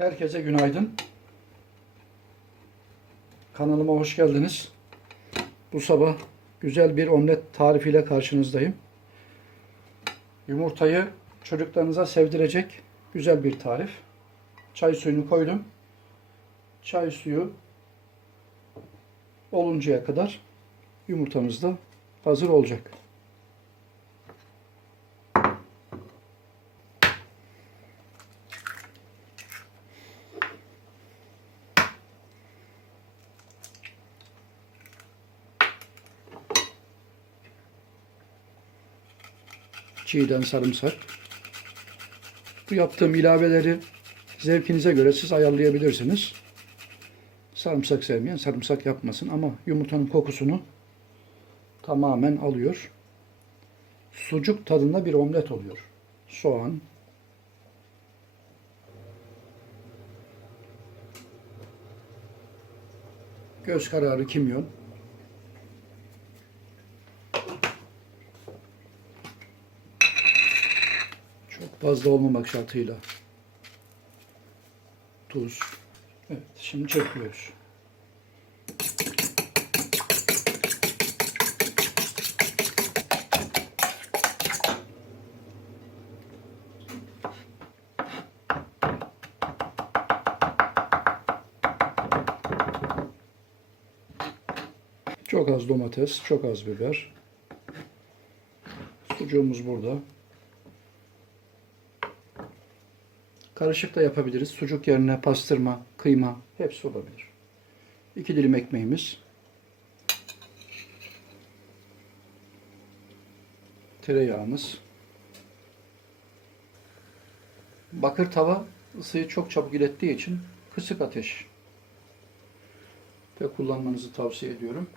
Herkese günaydın. Kanalıma hoş geldiniz. Bu sabah güzel bir omlet tarifiyle karşınızdayım. Yumurtayı çocuklarınıza sevdirecek güzel bir tarif. Çay suyunu koydum. Çay suyu oluncaya kadar yumurtamız da hazır olacak. Çiğden sarımsak. Bu yaptığım ilaveleri zevkinize göre siz ayarlayabilirsiniz. Sarımsak sevmeyen sarımsak yapmasın ama yumurtanın kokusunu tamamen alıyor. Sucuk tadında bir omlet oluyor. Soğan, göz kararı kimyon, Fazla olmamak şartıyla. Tuz. Evet, şimdi çekiyoruz. Çok az domates, çok az biber. Sucuğumuz burada. Karışık da yapabiliriz. Sucuk yerine pastırma, kıyma hepsi olabilir. İki dilim ekmeğimiz. Tereyağımız. Bakır tava ısıyı çok çabuk ilettiği için kısık ateş ve kullanmanızı tavsiye ediyorum.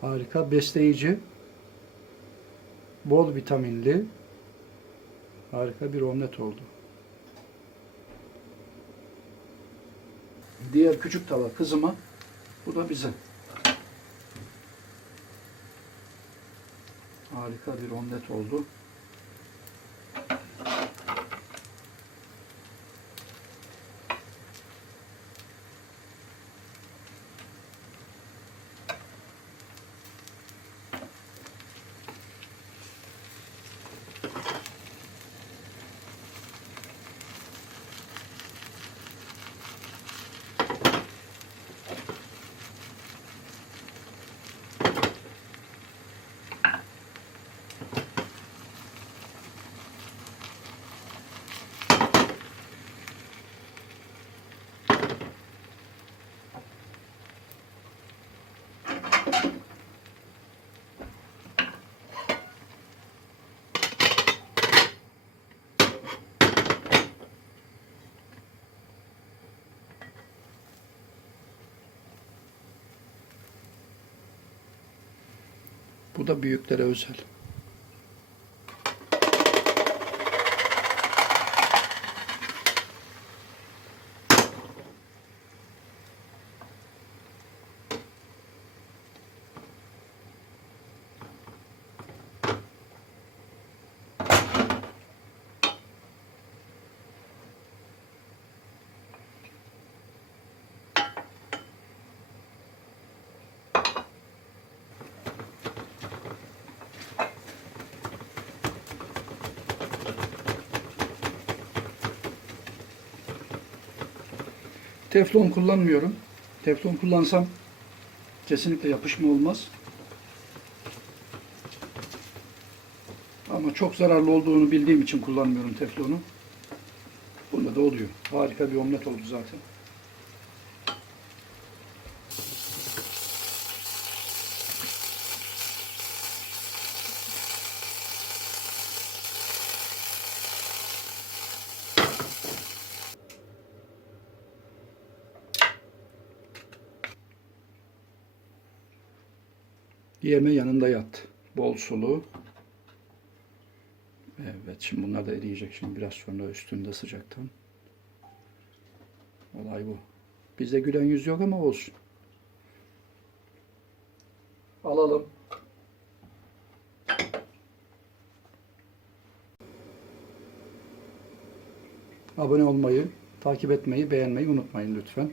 Harika. Besleyici. Bol vitaminli. Harika bir omlet oldu. Diğer küçük tava kızıma. Bu da bizim. Harika bir omlet oldu. Bu da büyüklere özel. Teflon kullanmıyorum. Teflon kullansam kesinlikle yapışma olmaz. Ama çok zararlı olduğunu bildiğim için kullanmıyorum teflonu. Bunda da oluyor. Harika bir omlet oldu zaten. Yeme yanında yat. Bol sulu. Evet şimdi bunlar da eriyecek. Şimdi biraz sonra üstünde sıcaktan. Olay bu. Bizde gülen yüz yok ama olsun. Alalım. Abone olmayı, takip etmeyi, beğenmeyi unutmayın lütfen.